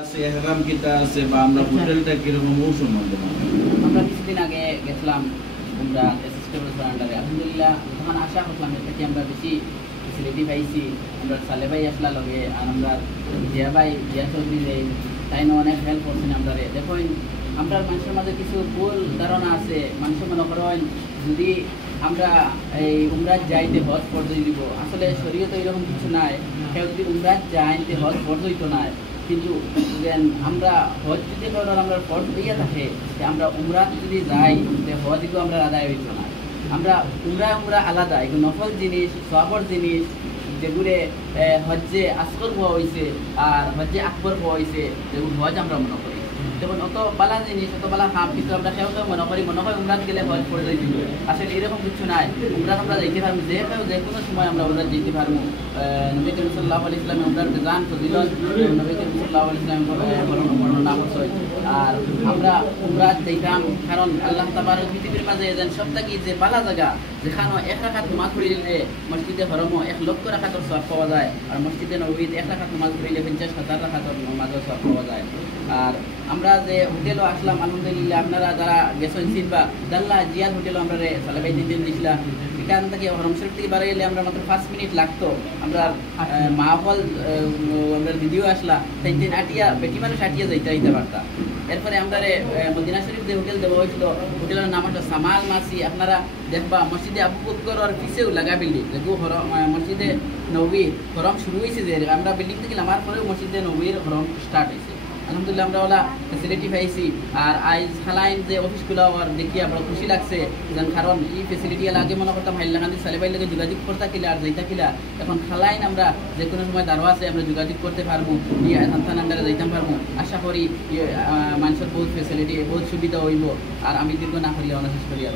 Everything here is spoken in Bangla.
আছে এহরাম কিতা আছে বা আমরা হোটেলটা কিরকম ও সম্বন্ধে আমরা কিছুদিন আগে গেছিলাম আমরা অ্যাসিস্ট্যান্ট আন্ডারে আলহামদুলিল্লাহ তখন আশা করলাম এর থেকে আমরা বেশি ফেসিলিটি পাইছি। আমরা সালে ভাই আসলা লগে আর আমরা জিয়া ভাই জিয়া চৌধুরী তাই অনেক হেল্প করছেন আমরা দেখুন আমরা মানুষের মাঝে কিছু ভুল ধারণা আছে। মানুষ মনে করেন যদি আমরা এই উমরাত যাইতে হজ ফরজ দিব, আসলে শরীয়তে এরকম কিছু নাই। কেউ যদি উমরাত যাইতে হজ ফরজ হইতো নাই, কিন্তু আমরা হজ যদি আমরা ফরজ হইয়া থাকে আমরা উমরাত যদি যাই হজ এগুলো আমরা আদায় হইতো না। আমরা উমরা আলাদা, এগুলো নফল জিনিস, সওয়াবের জিনিস, যেগুলো হজ্জে আসগর হওয়া হয়েছে আর হজ্জে আকবর হওয়া হয়েছে, যেগুলো হজ আমরা মনে করি যেমন অত বালা জিনিস, অত বালা হাম, কিন্তু আমরা সেও মনে হয় উমরাত গেলে হজ পড়ে যাই দিব। আসলে এরকম কিছু নাই। উমরাত আমরা যাইতে পারবো যে কোনো সময় আমরা উমরাত যেতে পারবো। নবী করিম সাল্লাল্লাহু আলাইহি ওয়াসাল্লাম উমরার বেজান ফজিলত নবী করিম সাল্লাল্লাহু আলাইহি ওয়াসাল্লাম বর্ণনা করছেন। আর আমরা উমরাত যাইতাম কারণ আল্লাহ তাবারক পৃথিবীর মাঝে যেন সবথেকে যে বালা জায়গা যেখানে এক রাকাত নামাজ পড়িলে মসজিদে হরমও 1 লক্ষ রাকাতের সওয়াব পাওয়া যায়, আর মসজিদে নববীতে 1 রাকাত নামাজ পড়িলে 50,000 রাকাতের নামাজের সওয়াব পাওয়া যায়। আর আমরা যে হোটেলও আসলাম আলহামদুলিল্লাহ, আপনারা যারা গেছেন চিনবা দাল্লা জিয়ার হোটেলও আমরা সালাবাই দিন দিছিলাম। এখান থেকে হরম শরীফ থেকে বাড়ি গেলে আমরা মাত্র 5 মিনিট লাগতো। আমরা মাহফল আমরা ভিডিও আসলা 3 আটিয়া বেটি মানুষ আটিয়া যাইতে পারতা। এরপরে আমরা মদিনা শরীফ যে হোটেল দেওয়া হয়েছিল, হোটেলের নাম হচ্ছে সামাল মাসি। আপনারা দেখবা মসজিদে আবু বকর আর পিছেও লাগা বিল্ডিং, যেগুলো মসজিদে নববী হরম শুরু হয়েছে, যে আমরা বিল্ডিং থেকে নামার পরেও মসজিদে নববীর হরম স্টার্ট হয়েছে। আলহামদুলিল্লাহ আমরা ওলা ফেসিলিটি পাইছি। আর আইজ খালাইন যে অফিসগুলো আর দেখি আমরা খুশি লাগছে, কারণ এই ফেসিলিটি আগে মনে করতাম হাইলাকান্দি সালেবাইর লাগে যোগাযোগ করতে কিলা আর যাইতা কিলা। এখন খালাইন আমরা যে কোনো সময় দাঁড়ো আছে আমরা যোগাযোগ করতে পারবো, সন্তান আমরা যাইতাম পারবো। আশা করি মানুষের বহুত ফেসিলিটি বহুত সুবিধা হইব। আর আমি দীর্ঘ না করিলে অনাশেষ করি আর